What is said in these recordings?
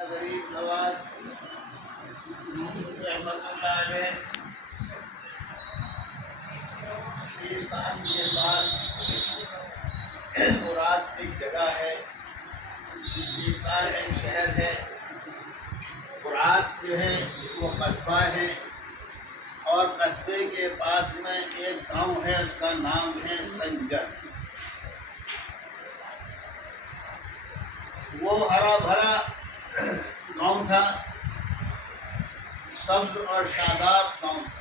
غریب نواز رحمۃ اللہ علیہ سیستان کے پاس مراد ایک جگہ ہے. سیستان ایک شہر ہے. مراد جو ہے وہ قصبہ ہے، اور قصبے کے پاس میں ایک گاؤں ہے، اس کا نام ہے سنجر. وہ ہرا بھرا گاؤں تھا، سبز اور شاداب گاؤں تھا.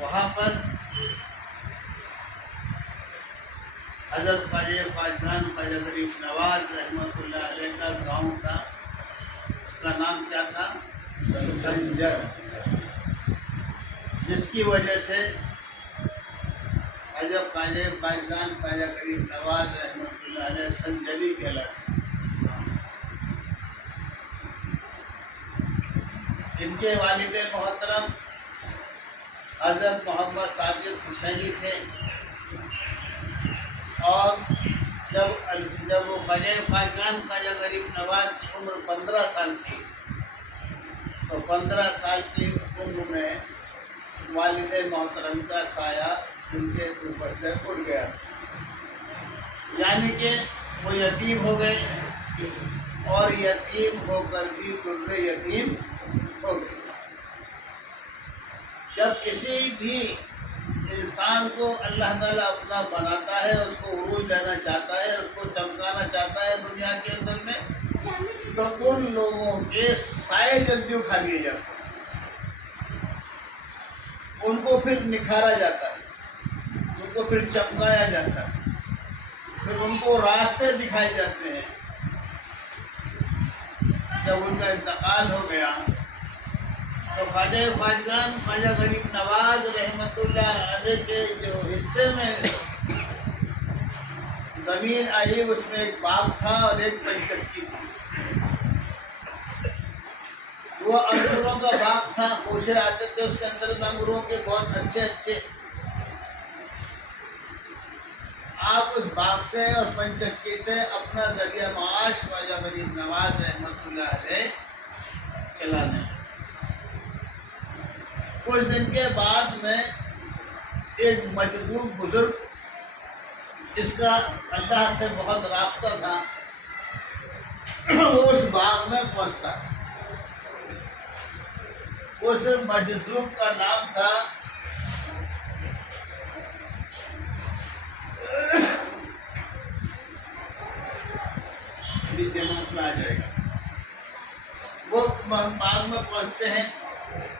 وہاں پر حضرت خواجہ خواجگان خواجہ غریب نواز رحمۃ اللہ علیہ کا گاؤں تھا. اس کا نام کیا تھا؟ سنجر. جس کی وجہ سے حضرت خواجہ خواجگان خواجہ غریب نواز رحمۃ اللہ علیہ سنجری کہلاتے. ان کے والد محترم حضرت محمد ساجد حسینی تھے، اور جب وہ خواجہ خواجگان خواجہ غریب نواز کی عمر 15 سال کی، تو 15 سال کی عمر میں والد محترم کا سایہ ان کے اوپر سے اٹھ گیا، یعنی کہ وہ یتیم ہو گئے، اور یتیم ہو کر بھی در یتیم ہو گئے. جب کسی بھی انسان کو اللہ تعالیٰ اپنا بناتا ہے، اس کو عروج دینا چاہتا ہے، اس کو چمکانا چاہتا ہے دنیا کے اندر میں، تو ان لوگوں کے سائے جلدی اٹھا لیے جاتے ہیں، ان کو پھر نکھارا جاتا ہے، ان کو پھر چمکایا جاتا ہے، پھر ان کو راستے دکھائے جاتے ہیں. جب ان کا انتقال ہو گیا تو خواجہ خواجگان خواجہ غریب نواز رحمۃ اللہ علیہ کے جو حصے میں زمین آئی، اس میں ایک باغ تھا اور ایک پنچکی تھی. وہ انگوروں کا باغ تھا، خوشے آتے تھے اس کے اندر میں انگوروں کے بہت اچھے. آپ اس باغ سے اور پنچکی سے اپنا ذریعہ معاش خواجہ غریب نواز رحمۃ اللہ علیہ چلانے. کچھ دن کے بعد میں ایک مجذوب بزرگ، جس کا اللہ سے بہت رابطہ تھا، وہ اس باغ میں پہنچتا. اس مجذوب کا نام تھا دماغ میں آ جائے گا. وہ باغ میں پہنچتے ہیں،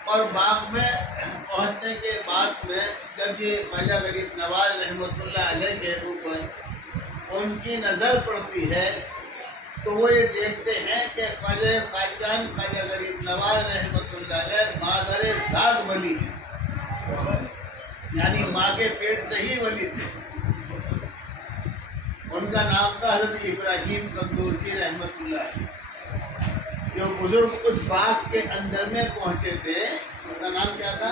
اور باغ میں پہنچنے کے بعد میں جب یہ خواجہ غریب نواز رحمۃ اللہ علیہ کے اوپر ان کی نظر پڑتی ہے، تو وہ یہ دیکھتے ہیں کہ خواجہ خواجگان خواجہ غریب نواز رحمۃ اللہ علیہ مادر ذات ولی ہیں، یعنی ماں کے پیٹ سے ہی ولی تھے. ان کا نام تھا حضرت ابراہیم قندوزی رحمۃ اللہ علیہ. جو بزرگ اس باغ کے اندر میں پہنچے تھے، ان کا نام کیا تھا؟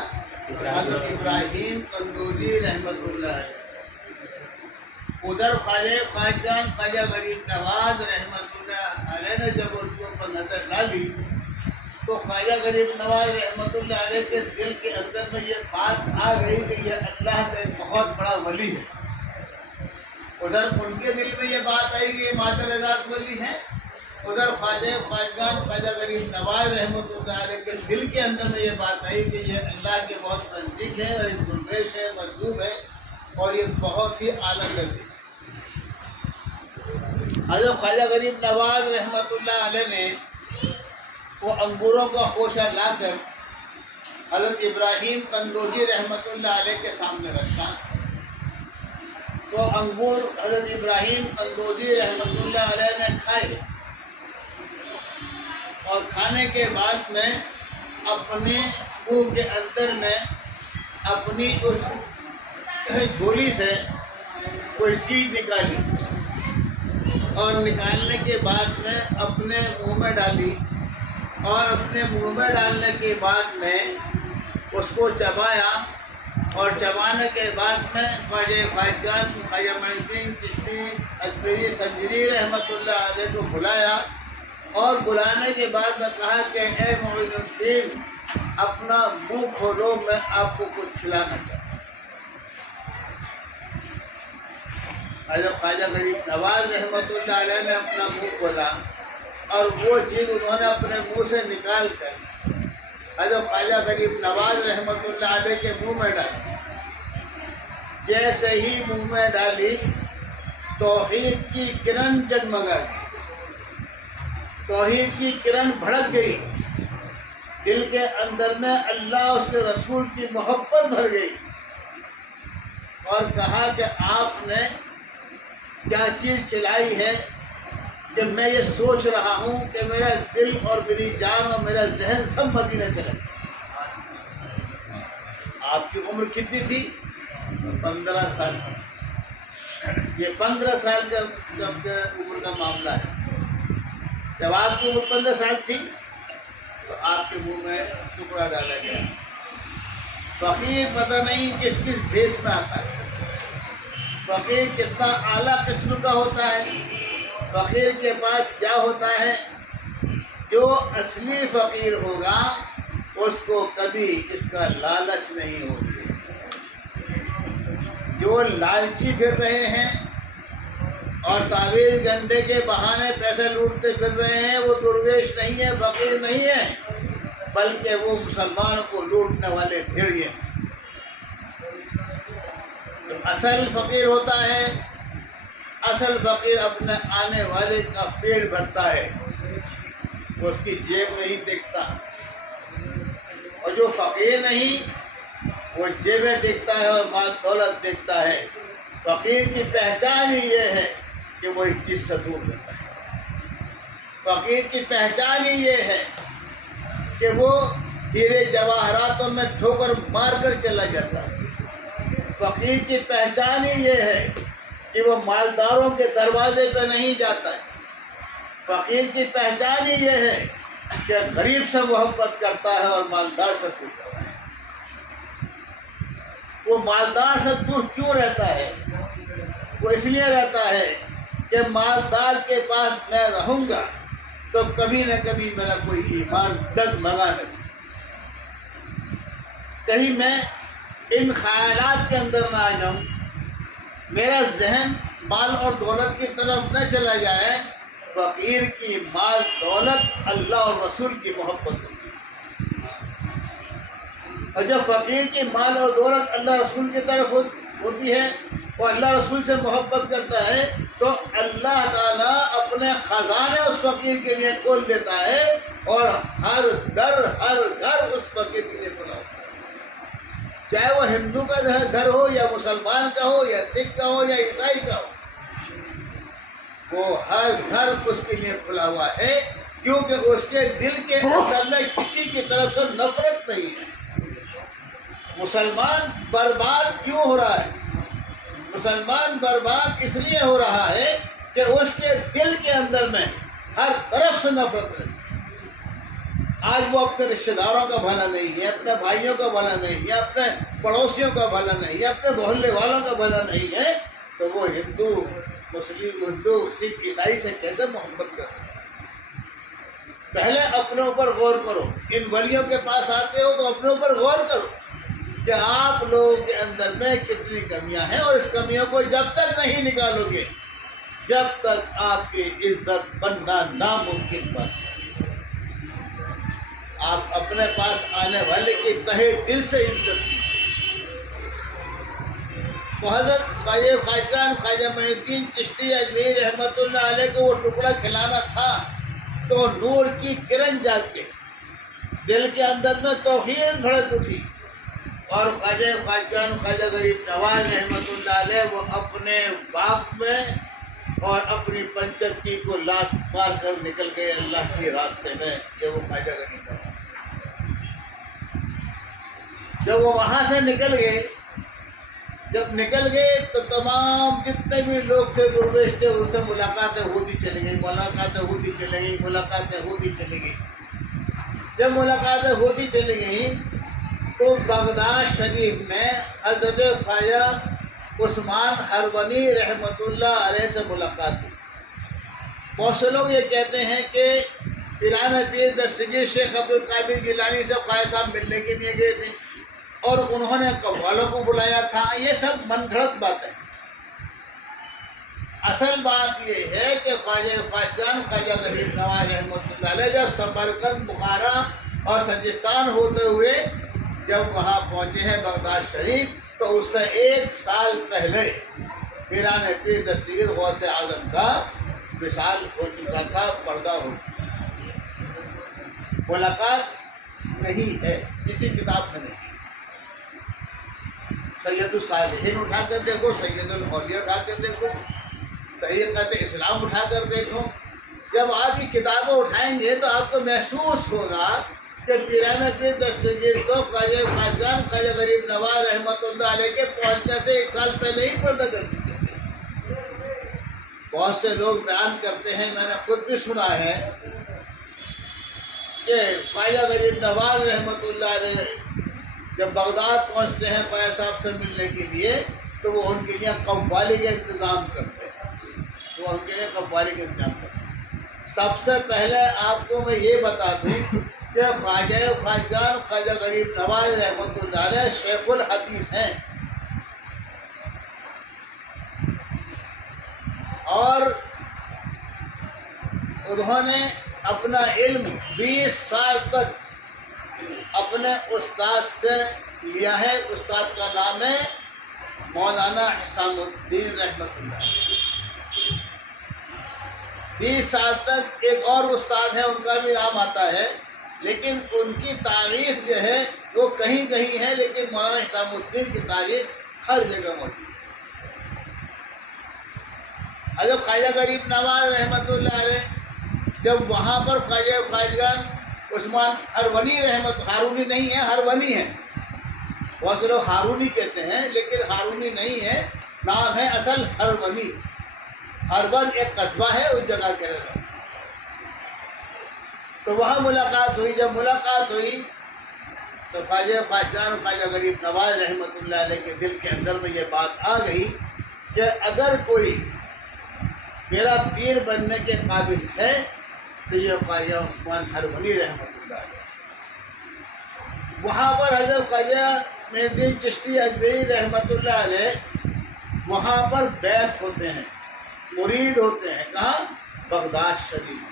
حضرت ابراہیم قندوزی رحمۃ اللہ علیہ. ادھر خواجہ خواجگان خواجہ غریب نواز رحمۃ اللہ علیہ نے جب اس کے اوپر نظر ڈالی، تو خواجہ غریب نواز رحمۃ اللہ علیہ کے دل کے اندر میں یہ بات آ گئی کہ یہ اللہ کا ایک بہت بڑا ولی ہے. ادھر ان کے دل میں یہ بات آئی کہ یہ مادر ذات ولی ہے، ادھر خواجہ خواجگان خواجہ غریب نواز رحمۃ اللہ علیہ کے دل کے اندر میں یہ بات آئی کہ یہ اللہ کے بہت نزدیک ہے، اور ایک درویش ہے، مجذوب ہے، اور یہ بہت ہی اعلیٰ درجے. حضرت خواجہ غریب نواز رحمۃ اللہ علیہ نے وہ انگوروں کا خوشہ لا کر حضرت ابراہیم قندوزی رحمۃ اللہ علیہ کے سامنے رکھا. تو انگور حضرت ابراہیم قندوزی رحمۃ اللہ علیہ نے کھائے، اور کھانے کے بعد میں اپنے منہ کے اندر میں اپنی اس جھولی سے کوئی چیز نکالی، اور نکالنے کے بعد میں اپنے منہ میں ڈالی، اور اپنے منہ میں ڈالنے کے بعد میں اس کو چبایا، اور چبانے کے بعد میں خواجہ خواجگان خواجہ معین الدین چشتی اجمیری سنجری رحمۃ اللہ علیہ کو بلایا، اور بلانے کے بعد میں کہا کہ اے معین الدین اپنا منہ کھولو، میں آپ کو کچھ کھلانا چاہتا ہوں۔ حضرت خواجہ غریب نواز رحمۃ اللہ علیہ نے اپنا منہ کھولا اور وہ چیز انہوں نے اپنے منہ سے نکال کر حضرت خواجہ غریب نواز رحمۃ اللہ علیہ کے منہ میں ڈالی۔ جیسے ہی منہ میں ڈالی توحید کی کرن جگمگا گئی، توحید کی کرن بھڑک گئی، دل کے اندر میں اللہ اس کے رسول کی محبت بھر گئی، اور کہا کہ آپ نے کیا چیز کھلائی ہے کہ میں یہ سوچ رہا ہوں کہ میرا دل اور میری جان اور میرا ذہن سب مدینہ چلے گئے۔ آپ کی عمر کتنی تھی؟ 15 سال۔ یہ 15 سال کا عمر کا معاملہ ہے۔ جب آپ کی عمر 15 سال تھی تو آپ کے منہ میں ٹکڑا ڈالا گیا۔ فقیر پتہ نہیں کس کس بھیس میں آتا ہے، فقیر کتنا اعلیٰ قسم کا ہوتا ہے، فقیر کے پاس کیا ہوتا ہے۔ جو اصلی فقیر ہوگا اس کو کبھی اس کا لالچ نہیں ہوتی۔ جو لالچی پھر رہے ہیں اور تعویذ گنڈے کے بہانے پیسے لوٹتے پھر رہے ہیں، وہ درویش نہیں ہے، فقیر نہیں ہے، بلکہ وہ مسلمانوں کو لوٹنے والے بھیڑیے ہیں۔ اصل فقیر ہوتا ہے، اصل فقیر اپنے آنے والے کا پیٹ بھرتا ہے، وہ اس کی جیب نہیں دیکھتا، اور جو فقیر نہیں وہ جیبیں دیکھتا ہے اور مال دولت دیکھتا ہے۔ فقیر کی پہچان ہی یہ ہے کہ وہ اس چیز سے دور رہتا ہے۔ فقیر کی پہچان ہی یہ ہے کہ وہ ہیرے جواہراتوں میں ٹھوکر مار کر چلا جاتا ہے۔ فقیر کی پہچان ہی یہ ہے کہ وہ مالداروں کے دروازے پہ نہیں جاتا ہے۔ فقیر کی پہچان ہی یہ ہے کہ غریب سے محبت کرتا ہے اور مالدار سے دور رہتا ہے۔ وہ مالدار سے دور کیوں رہتا ہے؟ وہ اس لیے رہتا ہے کہ مالدار کے پاس میں رہوں گا تو کبھی نہ کبھی میرا کوئی ایمان ڈگمگا نہ جائے، کہیں میں ان خیالات کے اندر نہ آ جاؤں، میرا ذہن مال اور دولت کی طرف نہ چلا جائے۔ فقیر کی مال دولت اللہ اور رسول کی محبت ہوتی ہے، اور جب فقیر کی مال اور دولت اللہ رسول کی طرف ہوتی ہے اور اللہ رسول سے محبت کرتا ہے تو اللہ تعالیٰ اپنے خزانے اس فقیر کے لیے کھول دیتا ہے، اور ہر در ہر گھر اس فقیر کے لیے کھلا ہوتا ہے، چاہے وہ ہندو کا گھر ہو یا مسلمان کا ہو یا سکھ کا ہو یا عیسائی کا ہو، وہ ہر گھر اس کے لیے کھلا ہوا ہے، کیونکہ اس کے دل کے اندر میں کسی کی طرف سے نفرت نہیں ہے۔ مسلمان برباد کیوں ہو رہا ہے؟ مسلمان برباد اس لیے ہو رہا ہے کہ اس کے دل کے اندر میں ہر طرف سے نفرت رہتی ہے۔ آج وہ اپنے رشتہ داروں کا بھلا نہیں ہے، اپنے بھائیوں کا بھلا نہیں ہے، اپنے پڑوسیوں کا بھلا نہیں ہے، اپنے محلے والوں کا بھلا نہیں ہے، تو وہ ہندو مسلم ہندو سکھ عیسائی سے کیسے محبت کر سکتے؟ پہلے اپنے اوپر غور کرو، ان ولیوں کے پاس آتے ہو تو اپنے اوپر غور کرو کہ آپ لوگوں کے اندر میں کتنی کمیاں ہیں، اور اس کمیوں کو جب تک نہیں نکالو گے جب تک آپ کی عزت بننا ناممکن بات ہے۔ آپ اپنے پاس آنے والے کی تہہ دل سے عزت کی۔ حضرت خواجہ معین الدین چشتی اجمیری رحمۃ اللہ علیہ کو وہ ٹکڑا کھلانا تھا تو نور کی کرن جاگ کے دل کے اندر میں توحید بھڑک اٹھی، اور خواجہ غریب نواز رحمۃ اللہ علیہ وہ اپنے باپ میں اور اپنی پنچکی کو لات مار کر نکل گئے اللہ کے راستے میں۔ یہ وہ خواجہ غریب نواز جب وہ وہاں سے نکل گئے، جب نکل گئے تو تمام جتنے بھی لوگ تھے درویش تھے ان سے ملاقاتیں ہوتی چلی گئی، ملاقاتیں ہوتی چلی گئی۔ جب ملاقاتیں ہوتی چلی گئیں تو بغداد شریف میں حضرت خواجہ عثمان ہرونی رحمۃ اللہ علیہ سے ملاقات ہوئی۔ بہت سے لوگ یہ کہتے ہیں کہ پیران پیر دستگیر شیخ عبد القادر گیلانی سے خواجہ صاحب ملنے کے لیے گئے تھے اور انہوں نے قوالوں کو بلایا تھا۔ یہ سب من گھڑت باتیں ہیں۔ اصل بات یہ ہے کہ خواجہ غریب نواز رحمۃ اللہ علیہ جب سمرقند، بخارا اور سجستان ہوتے ہوئے جب وہاں پہنچے ہیں بغداد شریف، تو اس سے 1 سال پہلے پیران پیر دستگیر غوث اعظم کا وصال ہو چکا تھا، پردہ ہو چکا تھا۔ ملاقات نہیں ہے، کسی کتاب میں نہیں۔ سید الصالحین اٹھا کر دیکھو، سید الاولیاء اٹھا کر دیکھو، طریقت اسلام اٹھا کر دیکھو۔ جب آپ یہ کتابیں اٹھائیں گے تو آپ کو محسوس ہوگا کہ پیران پیر دستگیر تو خواجہ غریب نواز رحمۃ اللہ علیہ کے پہنچنے سے 1 سال پہلے ہی پردہ کر چکے تھے۔ بہت سے لوگ بیان کرتے ہیں، میں نے خود بھی سنا ہے، کہ خواجہ غریب نواز رحمۃ اللہ علیہ جب بغداد پہنچتے ہیں خواجہ صاحب سے ملنے کے لیے تو وہ ان کے لیے قوالی کا انتظام کرتے ہیں۔ سب سے پہلے آپ کو میں یہ بتا دوں کہ خواجہ غریب نواز رحمۃ اللہ علیہ شیخ الحدیث ہیں، اور انہوں نے اپنا علم 20 سال تک اپنے استاد سے لیا ہے۔ استاد کا نام ہے مولانا حسام الدین رحمۃ اللہ۔ 20 سال تک ایک اور استاد ہے، ان کا بھی نام آتا ہے، لیکن ان کی تاریخ جو ہے وہ کہیں کہیں ہے، لیکن مولانا حسام الدین کی تاریخ ہر جگہ موجود ہے۔ حضرت خواجہ غریب نواز رحمۃ اللہ علیہ جب وہاں پر خواجہ عثمان ہرونی ہارونی نہیں ہے، ہرونی ہے، بہت سے لوگ ہارونی کہتے ہیں لیکن ہارونی نہیں ہے، نام ہے اصل ہرونی۔ ہرون ایک قصبہ ہے اس جگہ کے رہنے، تو وہاں ملاقات ہوئی۔ جب ملاقات ہوئی تو خواجہ غریب نواز رحمۃ اللہ علیہ کے دل کے اندر میں یہ بات آ گئی کہ اگر کوئی میرا پیر بننے کے قابل ہے تو یہ خواجہ عثمان ہرونی رحمۃ اللہ علیہ۔ وہاں پر حضرت خواجہ معین الدین چشتی اجمیری رحمۃ اللہ علیہ وہاں پر بیعت ہوتے ہیں، مرید ہوتے ہیں۔ کہاں؟ بغداد شریف۔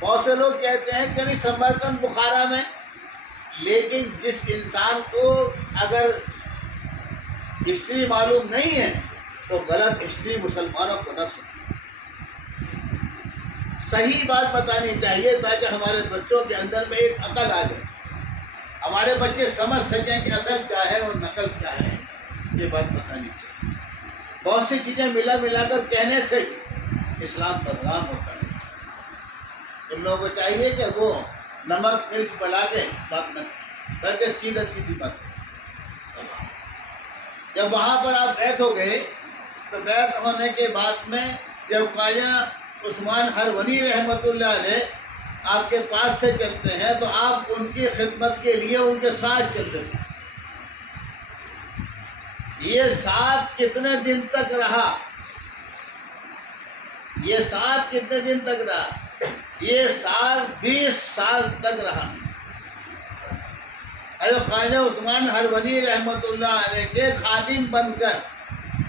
بہت سے لوگ کہتے ہیں کہ نہیں سمرقند بخارا میں، لیکن جس انسان کو اگر ہسٹری معلوم نہیں ہے تو غلط ہسٹری مسلمانوں کو نہ سنے۔ صحیح بات بتانی چاہیے تاکہ ہمارے بچوں کے اندر میں ایک عقل آ جائے، ہمارے بچے سمجھ سکیں کہ اصل کیا ہے اور نقل کیا ہے۔ یہ بات بتانی چاہیے۔ بہت سی چیزیں ملا کر کہنے سے اسلام بدنام ہوتا ہے۔ تم لوگوں کو چاہیے کہ وہ نمک مرچ بلا کے بات نہ کریں، بلکہ سیدھی بات کریں۔ جب وہاں پر آپ بیعت ہو گئے تو بیعت ہونے کے بعد میں جب خواجہ عثمان ہرونی رحمۃ اللہ علیہ آپ کے پاس سے چلتے ہیں تو آپ ان کی خدمت کے لیے ان کے ساتھ چلتے تھے۔ یہ ساتھ کتنے دن تک رہا؟ یہ ساتھ کتنے دن تک رہا؟ یہ ساتھ 20 سال تک رہا۔ حضرت خواجہ عثمان ہرونی رحمۃ اللہ علیہ کے خادم بن کر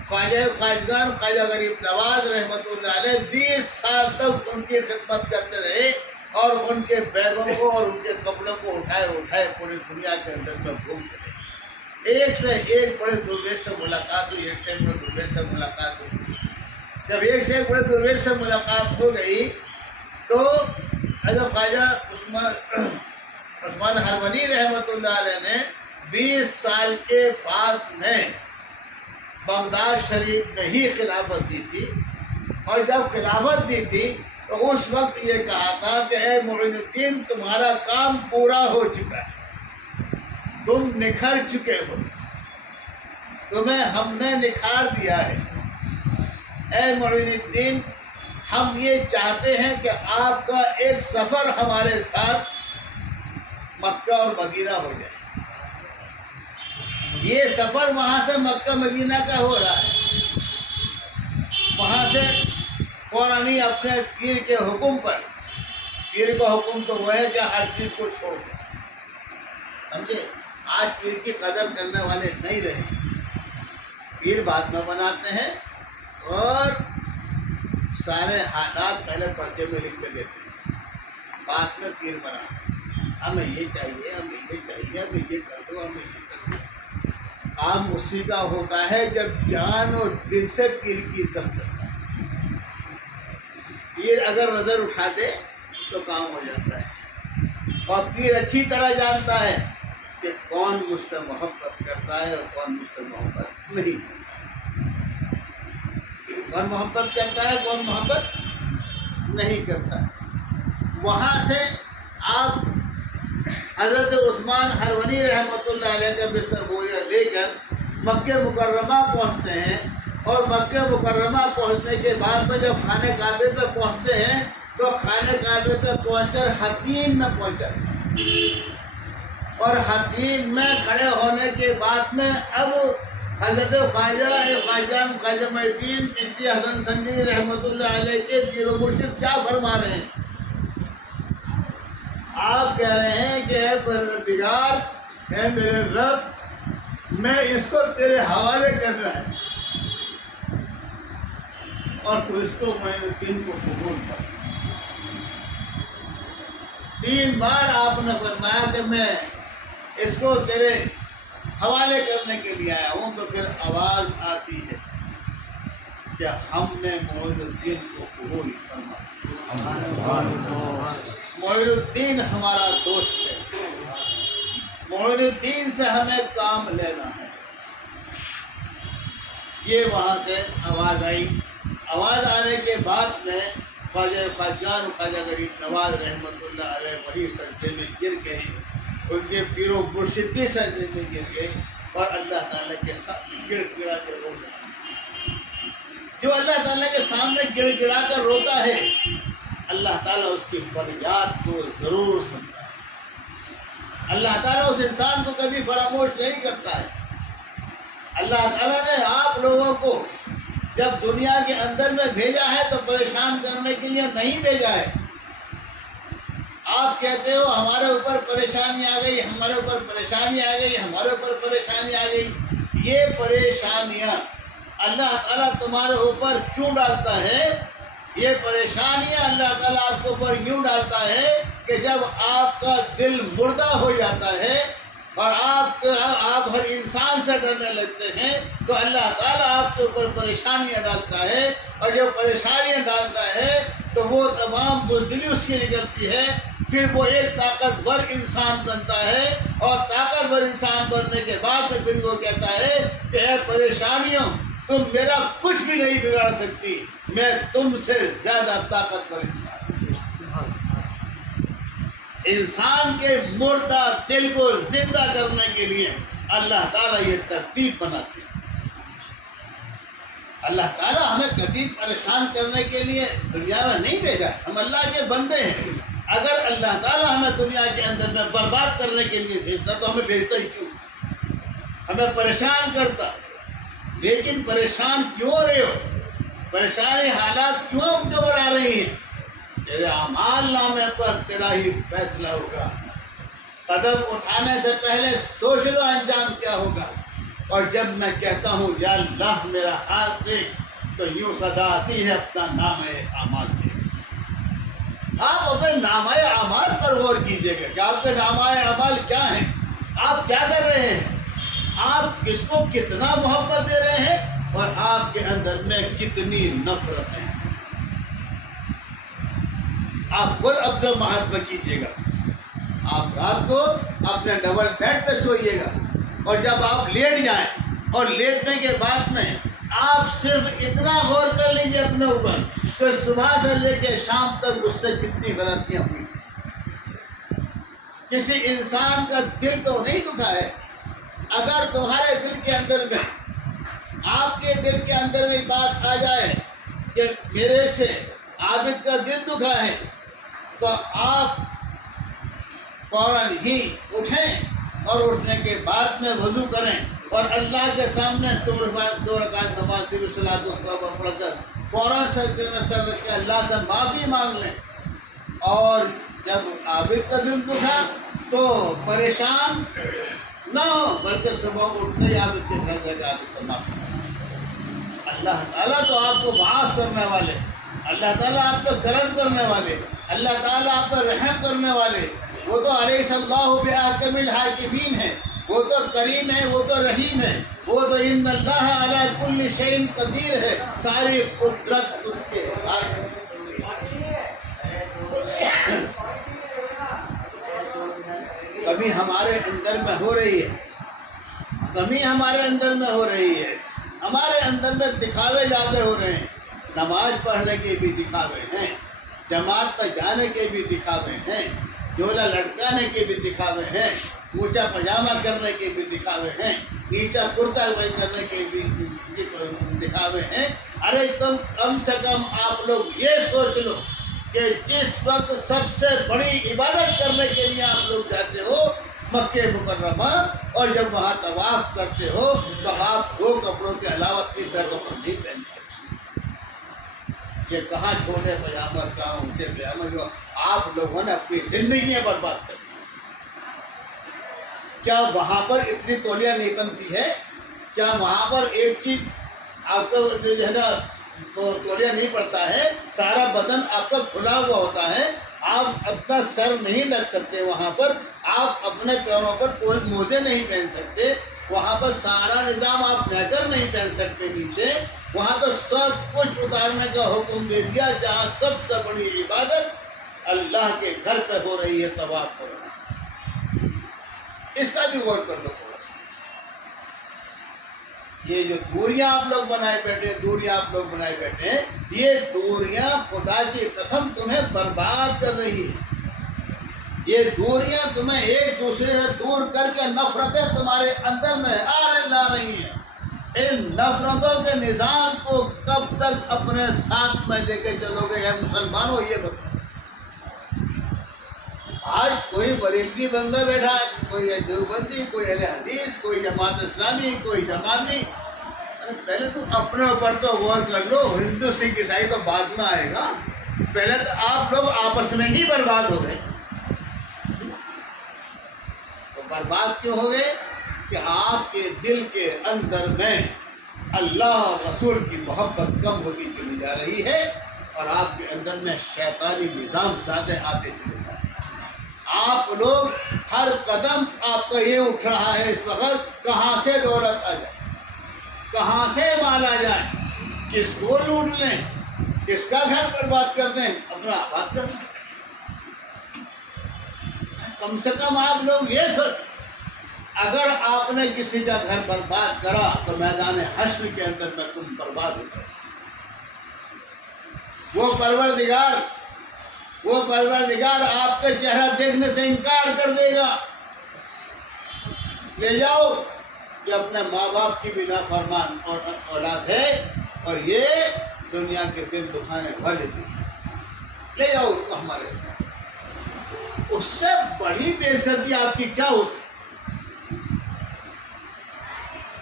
خواجہ غریب نواز رحمۃ اللہ علیہ 20 سال تک ان کی خدمت کرتے رہے، اور ان کے بیگوں کو اور ان کے کپڑوں کو اٹھائے پوری دنیا کے اندر میں گھومتے رہے۔ ایک سے ایک بڑے درویش سے ملاقات ہوئی، ایک سے ایک بڑے درویش سے ملاقات ہوئی۔ جب ایک سے ایک بڑے درویش سے ملاقات ہو گئی تو حضرت خواجہ عثمان ہرونی رحمۃ اللہ علیہ نے 20 سال کے بعد میں بغداد شریف میں ہی خلافت دی تھی، اور جب خلافت دی تھی تو اس وقت یہ کہا تھا کہ اے معین الدین تمہارا کام پورا ہو چکا ہے، تم نکھر چکے ہو، تمہیں ہم نے نکھار دیا ہے۔ اے معین الدین ہم یہ چاہتے ہیں کہ آپ کا ایک سفر ہمارے ساتھ مکہ اور مدینہ ہو جائے۔ یہ سفر وہاں سے مکہ مدینہ کا ہو رہا ہے، وہاں سے فوراً ہی اپنے پیر کے حکم پر، پیر کا حکم تو وہ ہے کہ ہر چیز کو چھوڑ دیں، سمجھے؟ آج پیر کی قدر کرنے والے نہیں رہے، پیر بعد میں بناتے ہیں اور سارے حالات پہلے پرچے میں لکھ کے دیتے ہیں، بعد میں پیر بناتے ہیں، ہمیں یہ چاہیے، ہمیں یہ چاہیے، ہمیں یہ کر دو، ہمیں یہ کر دو۔ کام اسی کا ہوتا ہے جب جان اور دل سے پیر کی عزت کرتا ہے۔ پیر اگر نظر اٹھا دے تو کام ہو جاتا ہے، اور پیر اچھی طرح جانتا ہے کہ کون مجھ سے محبت کرتا ہے اور کون مجھ سے محبت نہیں کرتا، کون محبت کرتا ہے کون محبت نہیں کرتا ہے۔ وہاں سے آپ حضرت عثمان حرونی رحمۃ اللہ علیہ کا بستر بویا لے کر مکہ مکرمہ پہنچتے ہیں، اور مکہ مکرمہ پہنچنے کے بعد میں جب خانہ کعبے پہ پہنچتے ہیں تو خانہ کعبے پہ پہنچ کر حتیم میں پہنچ جاتے ہیں، اور حتیم میں کھڑے ہونے کے بعد میں اب حضرت خواجہ معین الدین چشتی حسن سنجری رحمۃ اللہ علیہ کے پیر و مرشد کیا فرما رہے ہیں؟ آپ کہہ رہے ہیں کہ اے پروردگار، اے میرے رب، میں اس کو تیرے حوالے کر رہا ہے اور تو اس کو معین الدین کو قبول کر۔ 3 بار آپ نے فرمایا کہ میں اس کو تیرے حوالے کرنے کے لیے آیا ہوں، تو پھر آواز آتی ہے کہ ہم نے معین الدین کو قبول فرمایا۔ معین الدین ہمارا دوست ہے، معین الدین سے ہمیں کام لینا ہے۔ یہ وہاں سے آواز آئی، آواز آنے کے بعد میں خواجہ غریب نواز رحمۃ اللہ علیہ وہی سجدے میں گر گئے، ان کے پیر و مرشد بھی سجدے میں گر گئے، اور اللہ تعالیٰ کے ساتھ گڑ گڑا کے رو رہے۔ جو اللہ تعالیٰ کے سامنے گڑ گڑا کر روتا ہے، اللہ تعالیٰ اس کی فریاد کو ضرور سنتا ہے، اللہ تعالیٰ اس انسان کو کبھی فراموش نہیں کرتا ہے۔ اللہ تعالیٰ نے آپ لوگوں کو جب دنیا کے اندر میں بھیجا ہے تو پریشان کرنے کے لیے نہیں بھیجا ہے۔ آپ کہتے ہو ہمارے اوپر پریشانی آ گئی، ہمارے اوپر پریشانی آ گئی، ہمارے اوپر پریشانی آ گئی۔ یہ پریشانیاں اللہ تعالیٰ تمہارے اوپر کیوں ڈالتا ہے؟ یہ پریشانیاں اللہ تعالیٰ آپ کے اوپر یوں ڈالتا ہے کہ جب آپ کا دل مردہ ہو جاتا ہے اور آپ ہر انسان سے ڈرنے لگتے ہیں، تو اللہ تعالیٰ آپ کے اوپر پریشانیاں ڈالتا ہے، اور جب پریشانیاں ڈالتا ہے تو وہ تمام بزدلی اس کی نکلتی ہے، پھر وہ ایک طاقتور انسان بنتا ہے، اور طاقتور انسان بننے کے بعد میں پھر وہ کہتا ہے کہ اے پریشانیوں، تم میرا کچھ بھی نہیں بگاڑ سکتی، میں تم سے زیادہ طاقتور انسان ہوں۔ انسان کے مردہ دل کو زندہ کرنے کے لیے اللہ تعالیٰ یہ ترتیب بناتے ہیں۔ اللہ تعالیٰ ہمیں کبھی پریشان کرنے کے لیے دنیا میں نہیں بھیجا، ہم اللہ کے بندے ہیں۔ اگر اللہ تعالیٰ ہمیں دنیا کے اندر میں برباد کرنے کے لیے بھیجتا تو ہمیں بھیجتا ہی کیوں؟ ہمیں پریشان کرتا۔ لیکن پریشان کیوں ہو رہے ہو؟ پریشانی حالات کیوں اب گھبرا رہی ہیں؟ تیرے اعمال نامے پر تیرا ہی فیصلہ ہوگا۔ قدم اٹھانے سے پہلے سوچ لو انجام کیا ہوگا۔ اور جب میں کہتا ہوں یا اللہ میرا ہاتھ دیکھ، تو یوں صدا آتی ہے اپنا نامہ اعمال دیکھ۔ آپ اپنے نامہ اعمال پر غور کیجئے گا کہ آپ کے نامہ اعمال کیا ہیں، آپ کیا کر رہے ہیں، آپ کس کو کتنا محبت دے رہے ہیں، اور آپ کے اندر میں کتنی نفرت ہے۔ آپ خود اپنا محاسبہ کیجئے گا۔ آپ رات کو اپنے ڈبل بیڈ پہ سوئیے گا، اور جب آپ لیٹ جائیں اور لیٹنے کے بعد میں آپ صرف اتنا غور کر لیجیے اپنے اوپر کہ صبح سے لے کے شام تک اس سے کتنی غلطیاں ہوئی۔ کسی انسان کا دل تو نہیں دکھا ہے؟ اگر تمہارے دل کے اندر میں، آپ کے دل کے اندر میں بات آ جائے کہ میرے سے عابد کا دل دکھا ہے، تو آپ فوراً ہی اٹھیں، اور اٹھنے کے بعد میں وضو کریں، اور اللہ کے سامنے 2 رکعت نماز دل صلاۃ التوبہ پڑھ کر فوراً سجدے میں سر رکھ کے اللہ سے معافی مانگ لیں. اور جب عابد کا دل دکھا تو پریشان نہ ہو، بلکہ صبح اٹھتے ہی عابد کے گھر جا کے عابد سے معافی مانگیں. اللہ تعالیٰ تو آپ کو معاف کرنے والے، اللہ تعالیٰ آپ کو کرم کرنے والے، اللہ تعالیٰ آپ پر رحم کرنے والے، وہ تو علیہ اللہ بأحکم الحاکمین ہے، وہ تو کریم ہے، وہ تو رحیم ہے، وہ تو ان اللہ علی کل شیء قدیر ہے، ساری قدرت اس کے ہاتھ میں. کمی ہمارے اندر میں ہو رہی ہے، کمی ہمارے اندر میں ہو رہی ہے، ہمارے اندر میں دکھاوے زیادہ ہو رہے ہیں. نماز پڑھنے کے بھی دکھاوے ہیں، جماعت پر جانے کے بھی دکھاوے ہیں، جھولا لٹکانے کے بھی دکھاوے ہیں، اونچا پاجامہ کرنے کے بھی دکھاوے ہیں، نیچا کرتا کرنے کے بھی دکھاوے ہیں. ارے تم کم سے کم آپ لوگ یہ سوچ لو کہ جس وقت سب سے بڑی عبادت کرنے کے لیے آپ لوگ جاتے ہو مکہ مکرمہ، اور جب وہاں طواف کرتے ہو تو آپ 2 کپڑوں کے علاوہ تیسرا کپڑا نہیں پہنتے. یہ کہاں چھوٹے پاجامہ، کہاں اونچے پاجامہ، جو آپ لوگوں نے اپنی زندگیاں برباد کر دی. کیا وہاں پر اتنی تولیہ نہیں بنتی ہے؟ کیا وہاں پر ایک چیز آپ کو جو ہے نا تولیہ نہیں پڑتا ہے؟ سارا بدن آپ کا کھلا ہوا ہوتا ہے، آپ اپنا سر نہیں ڈھک سکتے وہاں پر، آپ اپنے پیروں پر کوئی موزے نہیں پہن سکتے، وہاں پر سارا نظام آپ نیکر نہیں پہن سکتے نیچے. وہاں تو سب کچھ اتارنے کا حکم دے دیا، جہاں سب سے بڑی عبادت اللہ کے گھر پہ ہو رہی ہے، طواف ہو رہا ہے. اس کا بھی غور کر لو تھوڑا سا. یہ جو دوریاں آپ لوگ بنائے بیٹھے، یہ دوریاں خدا کی قسم تمہیں برباد کر رہی ہے. یہ دوریاں تمہیں ایک دوسرے سے دور کر کے نفرتیں تمہارے اندر میں لا رہی ہیں. ان نفرتوں کے نظام کو کب تک اپنے ساتھ میں لے کے چلو گے اے مسلمانوں؟ یہ بتاؤ. آج کوئی بریلوی بندہ بیٹھا ہے، کوئی دیوبندی، کوئی اہل حدیث، کوئی جماعت اسلامی، کوئی جماعتی. پہلے تو اپنے اوپر تو غور کر لو. ہندو سکھ عیسائی تو بعد میں آئے گا، پہلے تو آپ لوگ آپس میں ہی برباد ہو گئے. تو برباد کیوں ہو گئے؟ کہ آپ کے دل کے اندر میں اللہ اور رسول کی محبت کم ہوتی چلی جا رہی ہے، اور آپ کے اندر میں شیطانی نظام زیادہ آتے چلے جا رہے ہیں. آپ لوگ ہر قدم آپ کا یہ اٹھ رہا ہے اس وقت، کہاں سے دولت آ جائے، کہاں سے مال آ جائے، کس کو لوٹ لیں، کس کا گھر برباد کر دیں، اپنا آباد کر لیں. کم سے کم آپ لوگ یہ سوچ، اگر آپ نے کسی کا گھر برباد کرا تو میدان حشر کے اندر میں تم برباد ہو جائے. وہ پروردگار آپ کے چہرہ دیکھنے سے انکار کر دے گا. لے جاؤ کہ اپنے ماں باپ کی بھی نافرمان اور اولاد ہے، اور یہ دنیا کے دل دکھانے والے بھی، لے جاؤ اس کو ہمارے ساتھ. اس سے بڑی بے عزتی آپ کی کیا ہو سکتی؟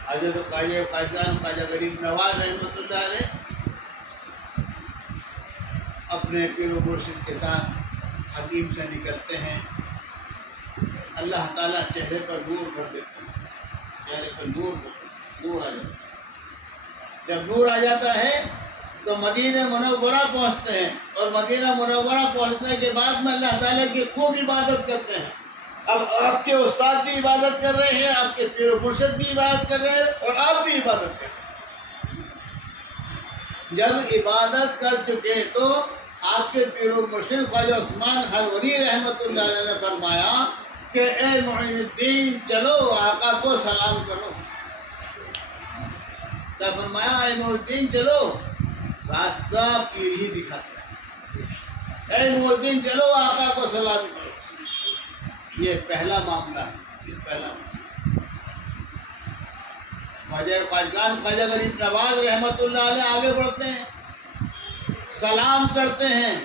حضرت خواجہ غریب نواز رحمۃ اللہ علیہ اپنے پیر و مرشد کے ساتھ حتیم سے نکلتے ہیں، اللہ تعالیٰ چہرے پر نور بھر دیتے ہیں، چہرے پر نور آ جاتا ہے. جب نور آ جاتا ہے تو مدینہ منورہ پہنچتے ہیں، اور مدینہ منورہ پہنچنے کے بعد میں اللہ تعالیٰ کی خوب عبادت کرتے ہیں. اب آپ کے استاد بھی عبادت کر رہے ہیں، آپ کے پیر و مرشد بھی عبادت کر رہے ہیں، اور آپ بھی عبادت کر رہے ہیں. جب عبادت کر چکے تو آپ کے پیر و مرشد خواجہ عثمان حلوری رحمۃ اللہ علیہ نے فرمایا کہ اے معین الدین چلو آقا کو سلام کرو. کیا فرمایا؟ اے معین الدین چلو، راستہ پیر ہی دکھاتا ہے. اے معین الدین چلو آقا کو سلام کرو. یہ پہلا معاملہ ہے، خواجہ غریب نواز رحمۃ اللہ علیہ آگے بڑھتے ہیں، سلام کرتے ہیں،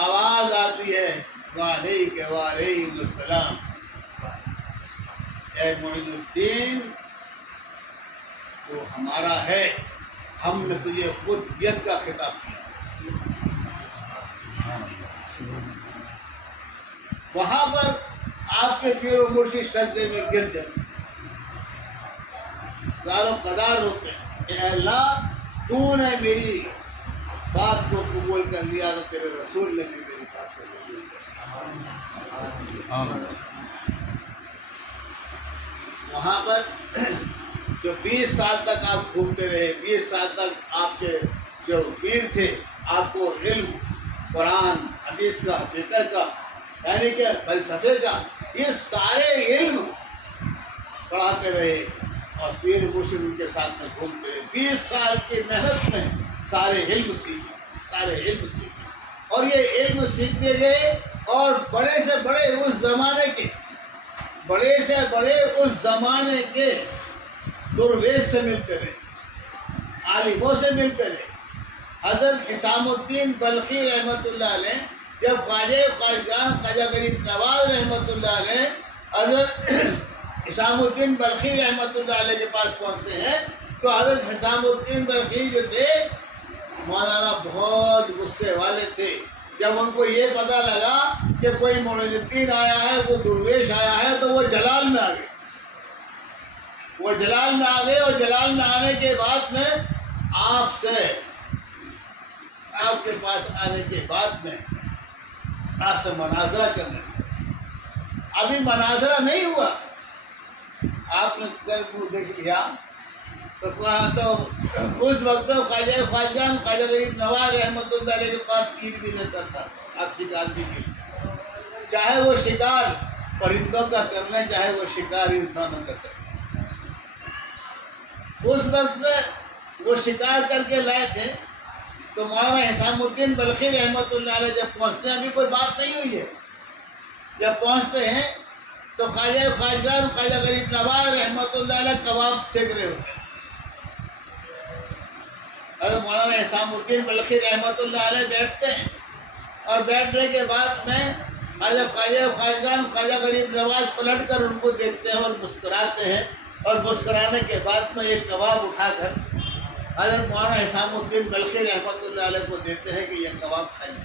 آواز آتی ہے وعلیکم السلام. اے معین الدین وہ ہمارا ہے، ہم نے تجھے خود ید کا خطاب کیا۔ وہاں پر آپ کے پیر و مرشد سجدے میں گر جاتے، دار و قدار ہوتے ہیں کہ اے اللہ تو نے میری بات کو قبول کر لیا تو تیرے رسول نے بھی میری بات کو قبول کر لیا۔ وہاں پر جو 20 سال تک آپ گھومتے رہے، 20 سال تک آپ کے جو پیر تھے آپ کو علم قرآن حدیث کا فقہ کا یعنی کہ فلسفے کا یہ سارے علم پڑھاتے رہے اور پیر مرشد ان کے ساتھ میں گھومتے رہے۔ 20 سال کی محنت میں سارے علم سیکھے اور یہ علم سیکھتے گئے اور بڑے سے بڑے اس زمانے کے درویش سے ملتے رہے، عالموں سے ملتے رہے۔ حضرت حسام الدین بلخی رحمۃ اللہ علیہ جب خواجہ غریب نواز رحمۃ اللہ علیہ حضرت حسام الدین بلخی رحمۃ اللہ علیہ کے پاس پہنچتے ہیں تو حضرت حسام الدین بلخی جو تھے مولانا بہت غصے والے تھے۔ جب ان کو یہ پتہ لگا کہ کوئی معین الدین آیا ہے، وہ درویش آیا ہے، تو وہ جلال میں آ گئے۔ اور جلال میں آنے کے بعد میں آپ کے پاس آنے کے بعد میں آپ سے مناظرہ کرنے لگے۔ ابھی مناظرہ نہیں ہوا، آپ نے منہ دیکھ لیا تو اس وقت خواجہ غریب نواز رحمۃ اللہ علیہ کے پاس تیر بھی دیتا تھا، آپ شکار بھی کی، چاہے وہ شکار پرندوں کا کرنا چاہے وہ شکار انسانوں کا کرنا۔ اس وقت میں وہ شکار کر کے لائے تھے تو مولانا حسام الدین بلخی رحمۃ اللہ علیہ جب پہنچتے ہیں، ابھی کوئی بات نہیں ہوئی ہے، جب پہنچتے ہیں تو خواجہ غریب نواز رحمۃ اللہ علیہ کباب سیک رہے ہوتے ہیں۔ اگر مولانا حسام الدین بلخی رحمۃ اللہ علیہ بیٹھتے ہیں اور بیٹھنے کے بعد میں خواجہ غریب نواز پلٹ کر ان کو دیکھتے ہیں اور مسکراتے ہیں، اور مسکرانے کے بعد میں ایک کباب اٹھا کر حضرت مولانا حسام الدین بلخی رحمۃ اللہ علیہ کو دیتے ہیں کہ یہ کباب کھائیے۔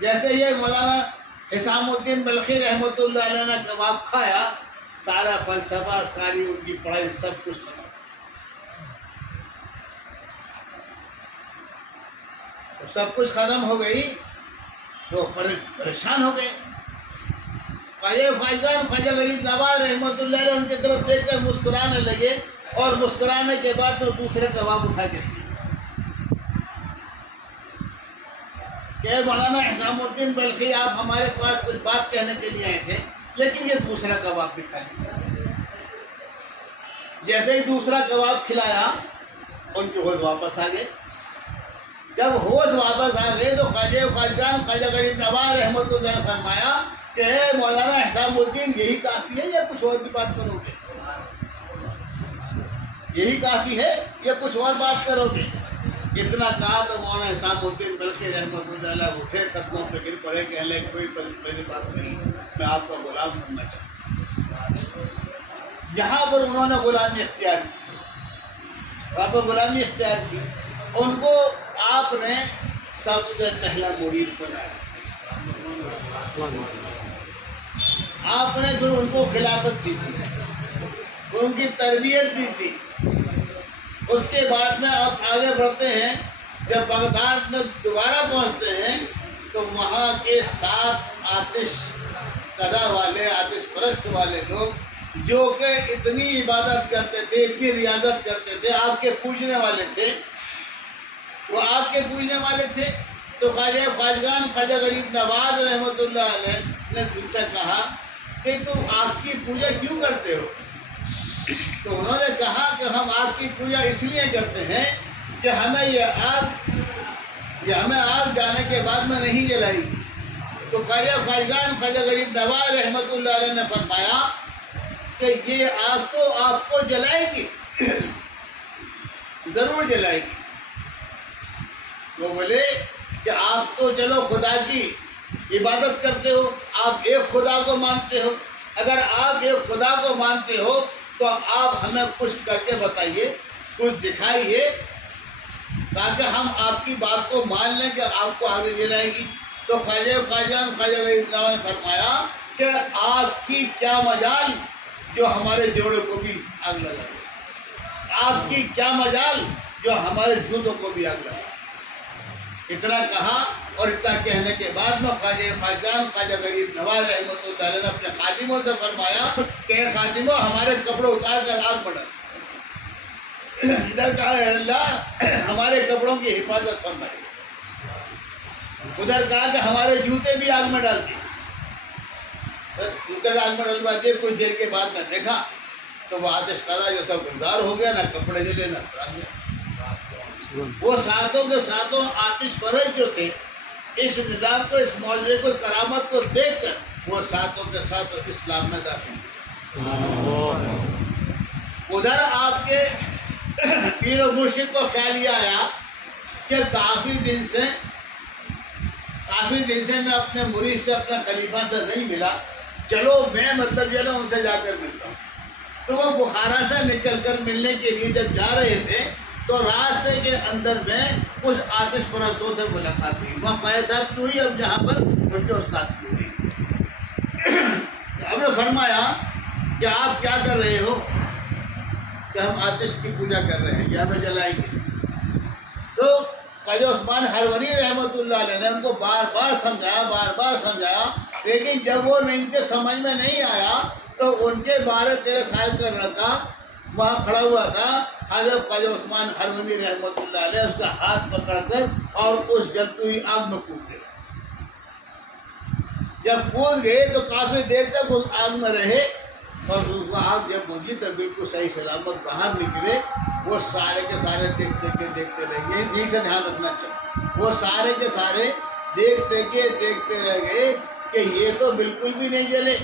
جیسے یہ مولانا حسام الدین بلخی رحمۃ اللہ علیہ نے کباب کھایا، سارا فلسفہ، ساری ان کی پڑھائی سب کچھ ختم۔ سب کچھ ختم ہو گئی تو پریشان ہو گئے۔ خواجہ غریب نواز رحمۃ اللہ علیہ ان کی طرف دیکھ کر مسکرانے لگے اور مسکرانے کے بعد میں دوسرے کباب اٹھا کے کہ مولانا حسام الدین بلخی آپ ہمارے پاس کچھ بات کہنے کے لیے آئے تھے، لیکن یہ دوسرا کباب بھی کھا لیا۔ جیسے ہی دوسرا کباب کھلایا ان کے ہوش واپس آ گئے۔ جب ہوش واپس آ گئے تو خواجہ غریب نواز رحمۃ اللہ نے فرمایا کہ مولانا حسام الدین یہی کافی ہے یا کچھ اور بھی بات کرو گے؟ یہی کافی ہے یا کچھ اور بات کرو گے؟ اتنا کہا تو مولانا حسام الدین بلخی رحمۃ اللہ علیہ اٹھے، قدموں پہ گر پڑے، کہنے لگے کوئی میری بات نہیں، میں آپ کا غلام بننا چاہتا ہوں۔ یہاں پر انہوں نے غلامی اختیار کی، ان کو آپ نے سب سے پہلا مرید بنایا۔ آپ نے پھر ان کو خلافت دی تھی، ان کی تربیت دی تھی۔ اس کے بعد میں آپ آگے بڑھتے ہیں، جب بغداد میں دوبارہ پہنچتے ہیں تو وہاں کے 7 آتش قدا والے، آتش پرست والے لوگ جو کہ اتنی عبادت کرتے تھے، اتنی ریاضت کرتے تھے، آپ کے پوجنے والے تھے، وہ آپ کے پوجنے والے تھے۔ تو خواجہ غریب نواز رحمۃ اللہ علیہ نے ان سے کہا کہ تم آگ کی پوجا کیوں کرتے ہو؟ تو انہوں نے کہا کہ ہم آگ کی پوجا اس لیے کرتے ہیں کہ ہمیں یہ آگ جانے کے بعد میں نہیں جلائی۔ تو خواجہ غریب نواز رحمۃ اللہ علیہ نے فرمایا کہ یہ آگ تو آپ کو جلائے گی، ضرور جلائے گی۔ وہ بولے کہ آپ تو چلو خدا کی عبادت کرتے ہو، آپ ایک خدا کو مانتے ہو، اگر آپ ایک خدا کو مانتے ہو تو آپ ہمیں کچھ کر کے بتائیے، کچھ دکھائیے تاکہ ہم آپ کی بات کو مان لیں کہ آپ کو آگے جلائے گی۔ تو خواجہ غریب نواز نے فرمایا کہ آگ کی کیا مجال جو ہمارے جوڑے کو بھی آگ لگا دے، آگ کی کیا مجال جو ہمارے جوتوں کو بھی آگ لگا۔ اتنا کہا اور اتنا کہنے کے بعد میں خواجہ غریب نواز رحمۃ اللہ علیہ نے اپنے خادموں سے فرمایا کہ خادموں ہمارے کپڑے اتار کر آگ میں ڈال۔ ادھر کہا اے اللہ ہمارے کپڑوں کی حفاظت فرمائے، ادھر کہا کہ ہمارے جوتے بھی آگ میں ڈال دیے۔ جوتے آگ میں ڈلوا دیے۔ کچھ دیر کے بعد میں دیکھا تو وہ آتش قضا جو تھا گلزار ہو گیا، نہ کپڑے جلے نہ افراد گیا۔ وہ ساتوں کے ساتوں آتش پرست جو تھے اس نظام کو، اس معجزے کو، کرامت کو دیکھ کر وہ ساتوں کے ساتھ اسلام میں داخل ہوئے۔ ادھر آپ کے پیر و مرشد کو خیال یہ آیا کہ کافی دن سے میں اپنے مرید سے، اپنے خلیفہ سے نہیں ملا، چلو میں ان سے جا کر ملتا ہوں۔ تو وہ بخارا سے نکل کر ملنے کے لیے جب جا رہے تھے تو راستے کے اندر میں کچھ آتش پرستوں سے ملاقات ہوئی۔ وہ خواجہ صاحب کی ہوئی، اب جہاں پر ان کے استاد کی ہوئی۔ ہم نے فرمایا کہ آپ کیا کر رہے ہو؟ کہ ہم آتش کی پوجا کر رہے ہیں، یا ہمیں جلائیں گے۔ تو خواجہ عثمان ہرونی رحمۃ اللہ علیہ نے ان کو بار بار سمجھایا، لیکن جب وہ ان کے سمجھ میں نہیں آیا تو ان کے 12-13 سال کا لڑکا وہاں کھڑا ہوا تھا، حضرت خواجہ عثمان ہرونی رحمۃ اللہ علیہ اس کا ہاتھ پکڑ کر اور اس جلتی ہوئی آگ میں کود گئے۔ جب کود گئے تو کافی دیر تک اس آگ میں رہے، اور وہ آگ جب بجھی تو بالکل صحیح سلامت باہر نکلے۔ وہ سارے کے سارے دیکھتے رہ گئے، یہیں سے دھیان رکھنا چاہیے، وہ سارے کے سارے دیکھتے رہ گئے کہ یہ تو بالکل بھی نہیں جلے۔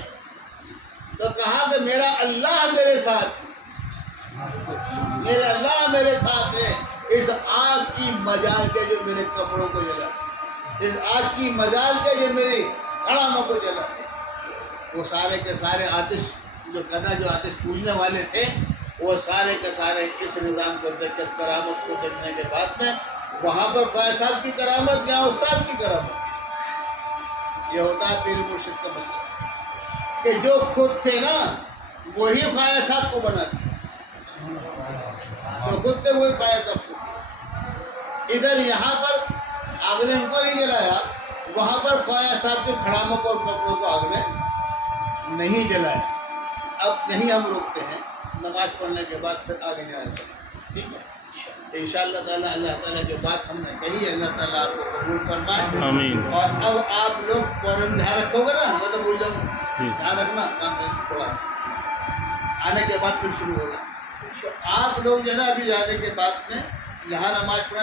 تو کہا کہ میرا اللہ میرے ساتھ ہے، اس آگ کی مجال کے جو میرے کپڑوں کو جلاتے، اس آگ کی مجال کے جو میری کھڑاموں کو جلاتے۔ وہ سارے کے سارے آتش پوجنے والے تھے، وہ سارے کے سارے اس نظام کو دیکھ کے، اس کرامت کو دیکھنے کے بعد میں وہاں پر خواجہ صاحب کی کرامت، یہاں استاد کی کرامت۔ یہ ہوتا ہے پیر مرشد کا مسئلہ کہ جو خود تھے نا وہی خواجہ صاحب کو بناتے، جو خود تھے وہی خواجہ صاحب کو۔ ادھر یہاں پر آگ نے ان کو نہیں جلایا، وہاں پر خواجہ صاحب کے کھڑاموں کو اور کپڑوں کو آگ نے نہیں جلایا۔ اب نہیں ہم روکتے ہیں، نماز پڑھنے کے بعد پھر آگے جانا چاہیے، ٹھیک ہے؟ انشاءاللہ تعالیٰ اللہ تعالیٰ کی بات ہم نے کہی ہے، اللہ تعالیٰ آپ کو قبول فرمائے، آمین۔ اور اب آپ لوگ فوراً دھیان رکھو گے نا، میں تو بھول جاؤں گا، دھیان رکھنا، کام تھوڑا آنے کے بعد پھر شروع ہوگا۔ آپ لوگ جو ہے نا ابھی جانے کے بعد میں یہاں نماز پڑھا